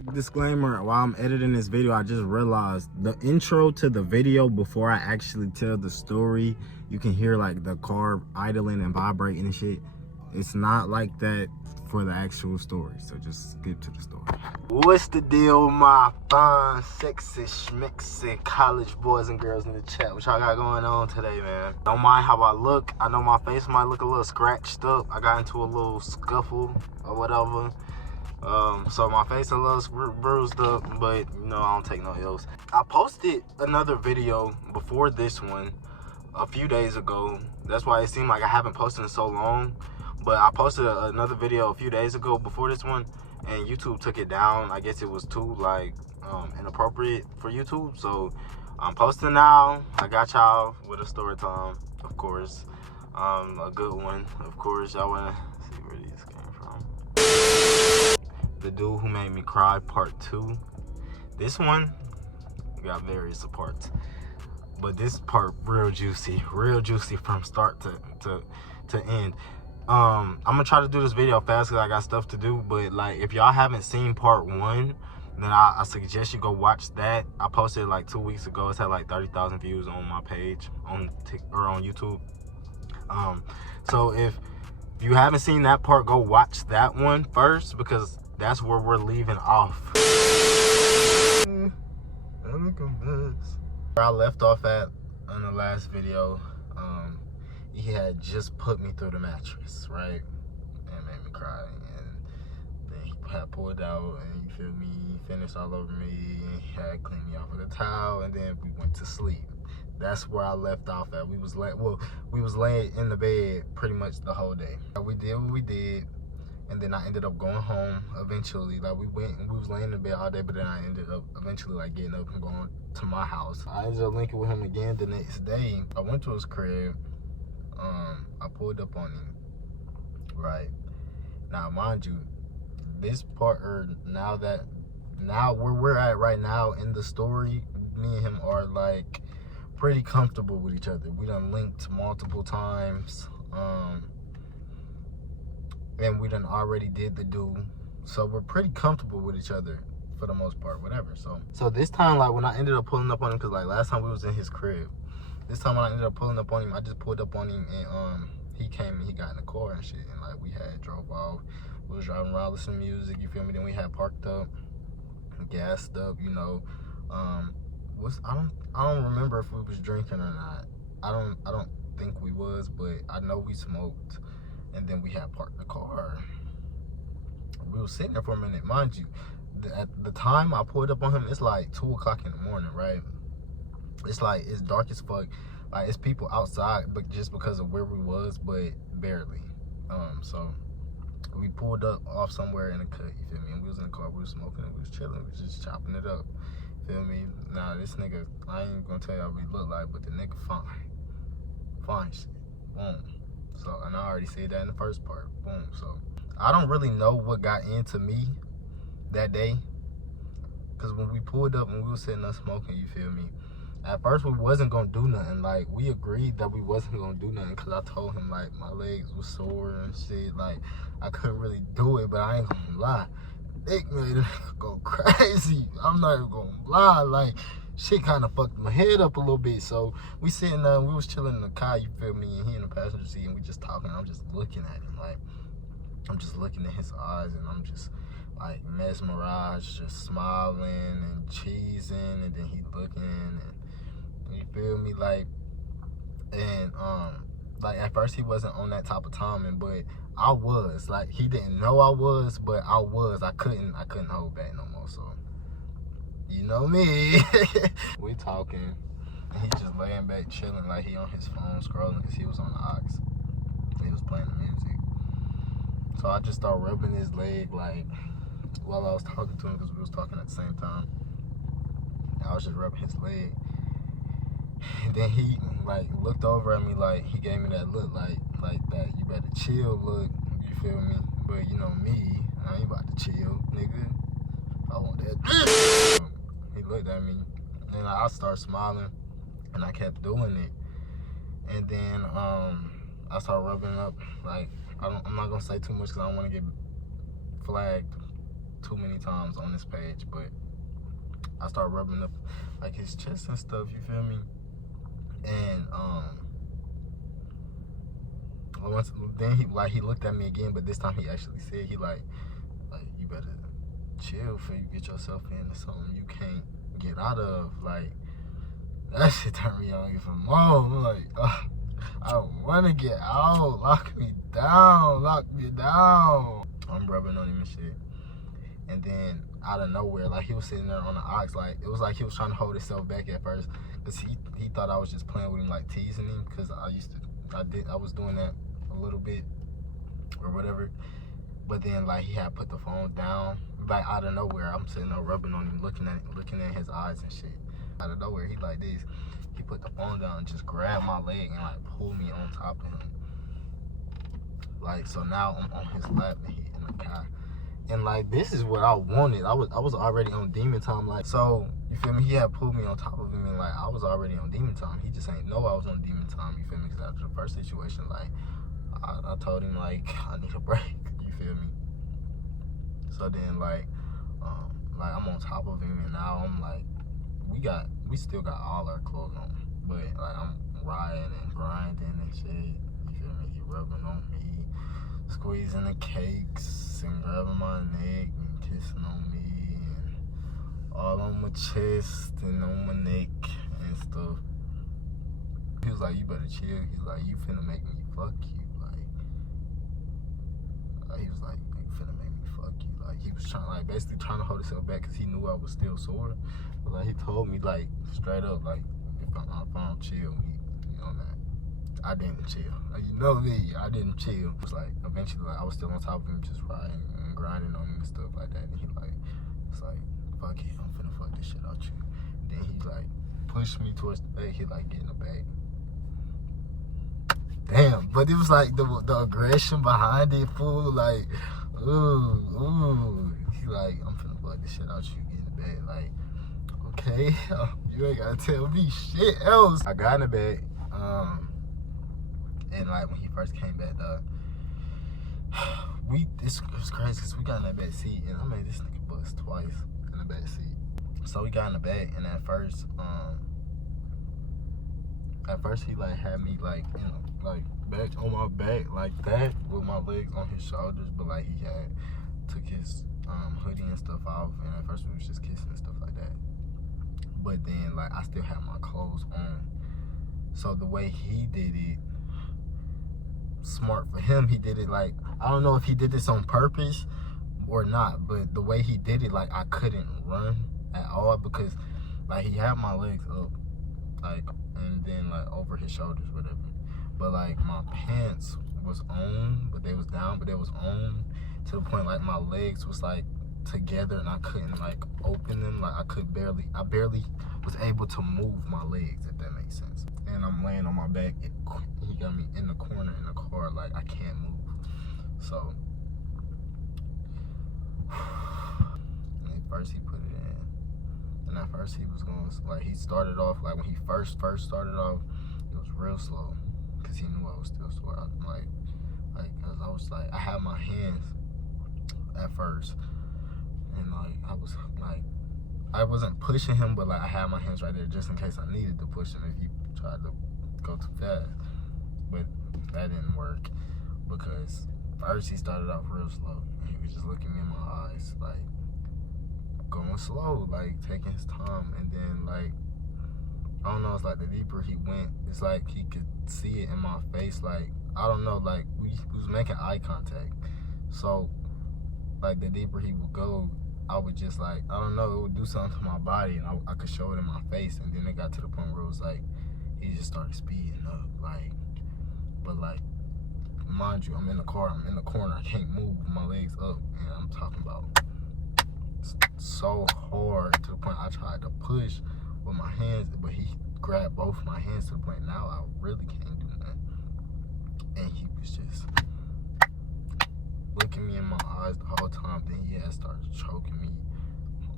Disclaimer, while I'm editing this video, I just realized the intro to the video before I actually tell the story, you can hear like the car idling and vibrating and shit. It's not like that for the actual story, so just skip to the story. What's the deal with my fine, sexy, schmexy college boys and girls in the chat? What y'all got going on today, man? Don't mind how I look. I know my face might look a little scratched up. I got into a little scuffle or whatever. So my face a little bruised up, but you know, I don't take no L's. I posted another video before this one a few days ago. That's why it seemed like I haven't posted in so long. But I posted another video a few days ago before this one, and YouTube took it down. I guess it was too like inappropriate for YouTube. So I'm posting now. I got y'all with a story time, of course. A good one, of course. Y'all wanna see where these came from. The dude who made me cry, part 2. This one got various parts, but this part real juicy from start to end. I'm gonna try to do this video fast because I got stuff to do, but like if y'all haven't seen part 1, then I suggest you go watch that. I posted it like 2 weeks ago. It's had like 30,000 views on my page on YouTube. So if you haven't seen that part, go watch that one first, because that's where we're leaving off. Where I left off at in the last video, he had just put me through the mattress, right? And made me cry. And then he had pulled out, and you feel me, he finished all over me, and he had cleaned me off with a towel, and then we went to sleep. That's where I left off at. We was laying in the bed pretty much the whole day. We did what we did, and then I ended up going home eventually. Like we was laying in the bed all day, but then I ended up eventually like getting up and going to my house. I ended up linking with him again the next day. I went to his crib. I pulled up on him. Right now, mind you, this part, or now where we're at right now in the story, me and him are like pretty comfortable with each other. We done linked multiple times, and we done already did the do, so we're pretty comfortable with each other for the most part, whatever. So this time, like when I ended up pulling up on him, because like last time we was in his crib, this time when I ended up pulling up on him, I just pulled up on him, and he came and he got in the car and shit, and like we had drove off. We was driving around with some music, you feel me? Then we had parked up, gassed up, you know. I don't remember if we was drinking or not. I don't think we was, but I know we smoked. And then we had parked the car. We were sitting there for a minute, mind you. At the time I pulled up on him, it's like 2 o'clock in the morning, right? It's like it's dark as fuck. Like it's people outside, but just because of where we was, but barely. So we pulled up off somewhere in the cut, you feel me? And we was in the car, we was smoking, and we was chilling, we was just chopping it up. Feel me? Nah, this nigga, I ain't gonna tell y'all what he look like, but the nigga fine shit. Boom. So, and I already said that in the first part. Boom. So I don't really know what got into me that day, because when we pulled up and we was sitting there smoking, you feel me, at first we wasn't gonna do nothing. Like we agreed that we wasn't gonna do nothing, because I told him like my legs was sore and shit, like I couldn't really do it. But I ain't gonna lie, Nick made it go crazy. I'm not even gonna lie, like shit kind of fucked my head up a little bit. So we sitting there, we was chilling in the car, you feel me, and he in the passenger seat, and we just talking. I'm just looking at him, like I'm just looking at his eyes, and I'm just like mesmerized, just smiling and cheesing, and then he looking, and you feel me, like, and like at first he wasn't on that type of timing, but I was. Like he didn't know I was, but I was. I couldn't hold back no more. So you know me. We talking, and he just laying back chilling, like he on his phone scrolling, because he was on the aux. He was playing the music. So I just started rubbing his leg, like while I was talking to him, because we was talking at the same time. I was just rubbing his leg, and then he like looked over at me, like he gave me that look, like that you better chill look, you feel me? But you know me, I ain't about to chill, nigga. I want that. He looked at me, and I started smiling, and I kept doing it. And then I started rubbing up, like I'm not gonna say too much because I don't want to get flagged. too many times on this page, but I started rubbing up like his chest and stuff, you feel me? And then he looked at me again, but this time he actually said, he like you better chill before you get yourself into something you can't get out of. Like, that shit turned me on even more. I'm like, I want to get out. Lock me down. I'm rubbing on him and shit. And then out of nowhere, like, he was sitting there on the ox, like, it was like he was trying to hold himself back at first, because he thought I was just playing with him, like teasing him, because I was doing that a little bit or whatever. But then, like, he had put the phone down, like, out of nowhere. I'm sitting there rubbing on him, looking at his eyes and shit. Out of nowhere, he like this. He put the phone down and just grabbed my leg and, like, pulled me on top of him. Like, so now I'm on his lap and he in the car. And, like, this is what I wanted. I was already on demon time. Like, so, you feel me? He had pulled me on top of him and, like, I was already on demon time. He just ain't know I was on demon time, you feel me? Because after the first situation, like, I told him, like, I need a break, you feel me? So then, like, I'm on top of him, and now I'm, like, we still got all our clothes on, but, like, I'm riding and grinding and shit, you feel me? He rubbing on me, squeezing the cakes, and grabbing my neck, and kissing on me, and all on my chest, and on my neck, and stuff. He was like, you better chill. He's like, you finna make me fuck you. He was like, you finna make me fuck you. Like, he was basically trying to hold himself back because he knew I was still sore. But, like, he told me, like, straight up, like, if I don't chill, you know that. I didn't chill. Like, you know me, I didn't chill. It was like, eventually, like, I was still on top of him, just riding and grinding on him and stuff like that. And he, like, it's like, fuck it, I'm finna fuck this shit out you. Then he, like, pushed me towards the back. He, like, get in the back. Damn, but it was like the aggression behind it, fool. Like, ooh. He like, I'm finna fuck this shit out you, get in the bed. Like, okay, you ain't gotta tell me shit else. I got in the bed, and like when he first came back, this was crazy because we got in that back seat, and I made this nigga bust twice in the back seat. So we got in the back, and at first he like had me like, you know, like back on my back like that with my legs on his shoulders, but like he had took his hoodie and stuff off, and at first we was just kissing and stuff like that. But then like I still had my clothes on. So the way he did it, smart for him, he did it like, I don't know if he did this on purpose or not, but the way he did it, like I couldn't run at all because like he had my legs up, like, and then like over his shoulders, whatever. But like my pants was on, but they was down, but they was on to the point like my legs was like together and I couldn't like open them. Like I barely was able to move my legs, if that makes sense. And I'm laying on my back. He got me in the corner in the car, like I can't move. So and at first he put it in. And at first he was going, like he started off, like when he first started off, it was real slow. Cause he knew I was still sore. I'm like, cause I was like, I had my hands at first, and like I wasn't pushing him, but like I had my hands right there just in case I needed to push him if he tried to go too fast. But that didn't work because first he started off real slow. And he was just looking me in my eyes, like going slow, like taking his time, and then like, I don't know, it's like the deeper he went, it's like he could see it in my face. Like, I don't know, like we was making eye contact. So like the deeper he would go, I would just like, I don't know, it would do something to my body and I could show it in my face. And then it got to the point where it was like, he just started speeding up, like, but like, mind you, I'm in the car, I'm in the corner, I can't move, my legs up, and I'm talking about so hard to the point I tried to push with my hands, but he grabbed both my hands to the point now I really can't do nothing. And he was just looking me in my eyes the whole time. Then he had started choking me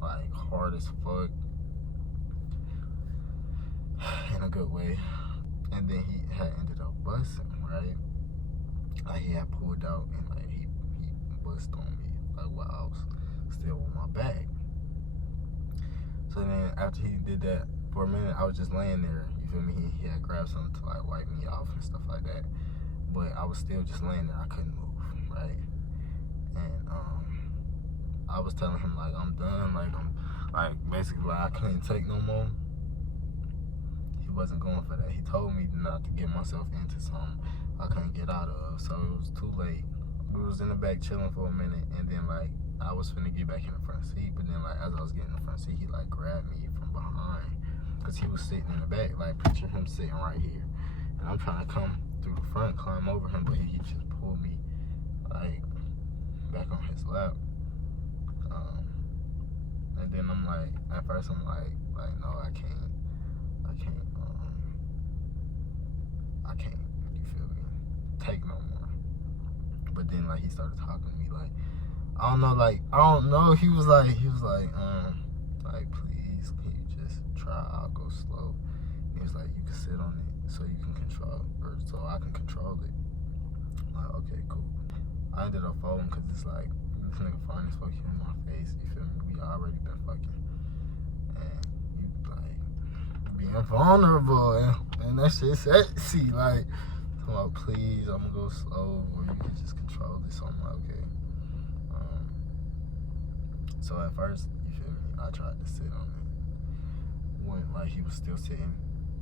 like hard as fuck, in a good way. And then he had ended up busting, right? Like he had pulled out and like he bust on me like while I was still on my back. So then after he did that, for a minute, I was just laying there. You feel me? He had grabbed something to like wipe me off and stuff like that. But I was still just laying there. I couldn't move, right? And I was telling him like I'm done, like I'm like basically like I couldn't take no more. He wasn't going for that. He told me not to get myself into something I couldn't get out of. So it was too late. We was in the back chilling for a minute, and then like I was finna get back in the front seat, but then like as I was getting in the front seat, he like grabbed me from behind, cause he was sitting in the back. Like picture him sitting right here, and I'm trying to come through the front, climb over him, but he just pulled me like back on his lap. And then I'm like, at first I'm like no, I can't, you feel me, take no more. But then like he started talking to me like, I don't know, he was like, please, can you just try, I'll go slow. He was like, you can sit on it so you can control, or so I can control it. I'm like, okay, cool. I ended up folding because it's like, this nigga fine as fuck, you in my face, you feel me? We already been fucking. And you like, being vulnerable, and that shit sexy, like, I'm like, please, I'm gonna go slow, or you can just control this. So I'm like, okay. So at first, you feel me, I tried to sit on it. When like he was still sitting,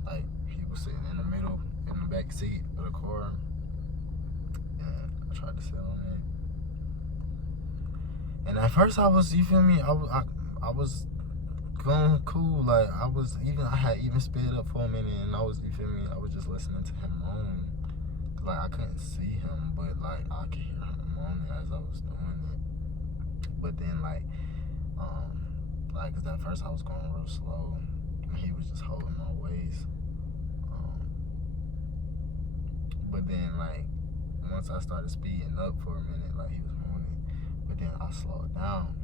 like he was sitting in the middle, in the back seat of the car, and I tried to sit on it. And at first I was, you feel me, I was going cool, like I had even sped up for a minute, and I was, you feel me, I was just listening to him moan. Like I couldn't see him, but like I could hear him moaning as I was doing it. But then like cause at first I was going real slow, and he was just holding my waist. But then like once I started speeding up for a minute, like he was moaning, but then I slowed down.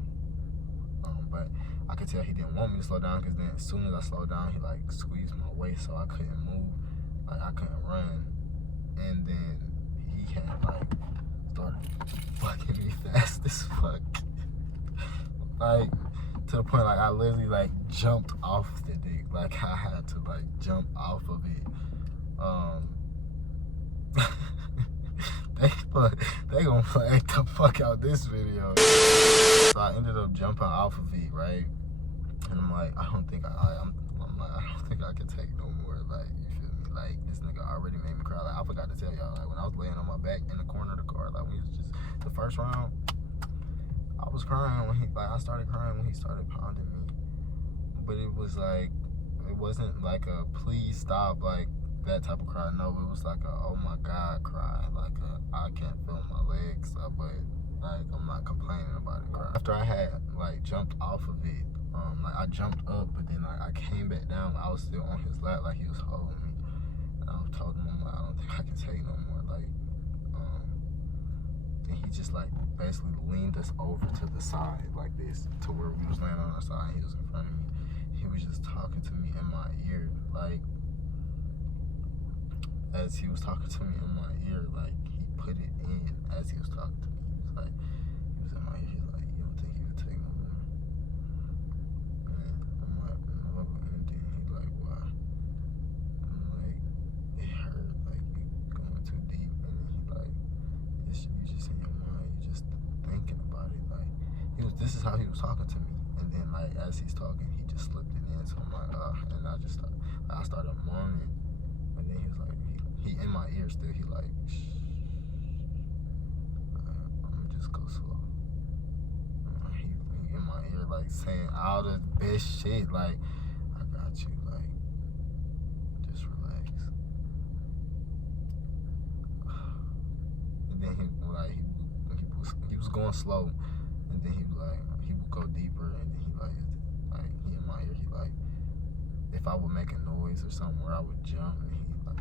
But I could tell he didn't want me to slow down, because then as soon as I slowed down, he like squeezed my waist so I couldn't move, like I couldn't run. And then he had like started fucking me fast as fuck. Like to the point like I literally like jumped off the dick. Like I had to like jump off of it. They gonna flag the fuck out this video. So I ended up jumping off of it, right? And I'm like, I don't think I can take no more. Like, you feel me? Like this nigga already made me cry. Like I forgot to tell y'all, like when I was laying on my back in the corner of the car, like we was just the first round, I was crying when I started crying when he started pounding me. But it was like, it wasn't like a please stop, like that type of cry. No, it was like a oh my god cry, like a I can't feel my legs, but like I'm not complaining about it cry. After I had like jumped off of it, like I jumped up, but then like I came back down. I was still on his lap, like he was holding me. And I told him, I'm like, I don't think I can take no more. Like, then he just like basically leaned us over to the side like this, to where we was laying on our side. He was in front of me. He was just talking to me in my ear, like as he was talking to me in my ear, like he put it in as he was talking to me. He was like, he was in my ear. He's like, you don't think you would take no more? And I'm like, no. And then he like, why? I'm like, it hurt. Like you going too deep. And then he like, you just in your mind. You just thinking about it. Like this is how he was talking to me. And then like as he's talking, he just slipped it in. So I'm like, and I started moaning. And then he was like, he in my ear still. He like, shh. I'm gonna just go slow. He in my ear like saying all the best shit. Like, I got you. Like, just relax. And then he was going slow. And then he would go deeper. And then he in my ear. He like, if I would make a noise or something where I would jump, and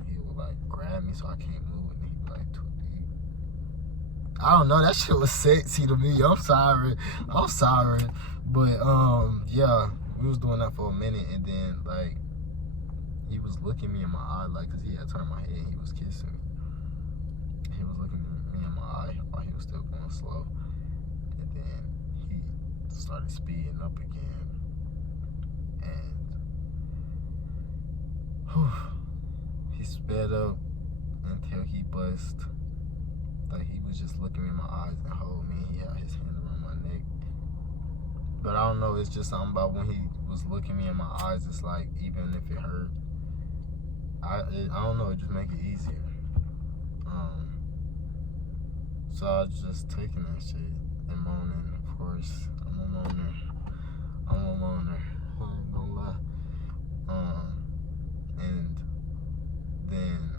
he would like grab me so I can't move, and he'd be like too deep. I don't know, that shit was sexy to me. I'm sorry, but yeah, we was doing that for a minute, and then like he was looking me in my eye, like, cause he had turned my head and he was kissing me. He was looking me in my eye while he was still going slow, and then he started speeding up again. And he sped up until he bust. Like, he was just looking me in my eyes and holding me. He had his hand around my neck. But I don't know, it's just something about when he was looking me in my eyes, it's like, even if it hurt, I don't know, it just make it easier. So I was just taking that shit and moaning, of course. I'm a moaner. I ain't gonna lie. And then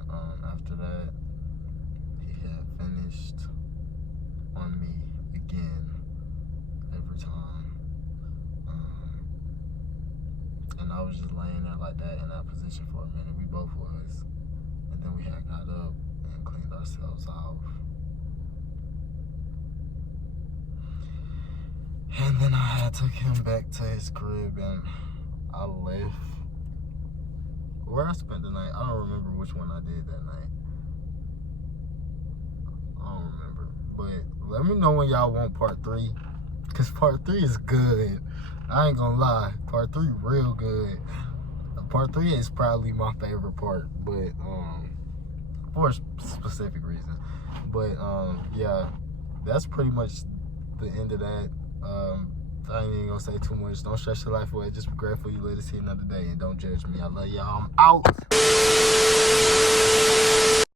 after that, he had finished on me again every time. And I was just laying there like that in that position for a minute. We both was. And then we had got up and cleaned ourselves off. And then I took him back to his crib and I left. Where I spent the night, I don't remember which one I did that night. I don't remember. But let me know when y'all want part 3. Because part 3 is good. I ain't gonna lie. Part 3 real good. Part 3 is probably my favorite part. But, for a specific reason. But, yeah. That's pretty much the end of that. I ain't even gonna say too much. Don't stress your life away. Just be grateful you let us see another day and don't judge me. I love y'all. I'm out.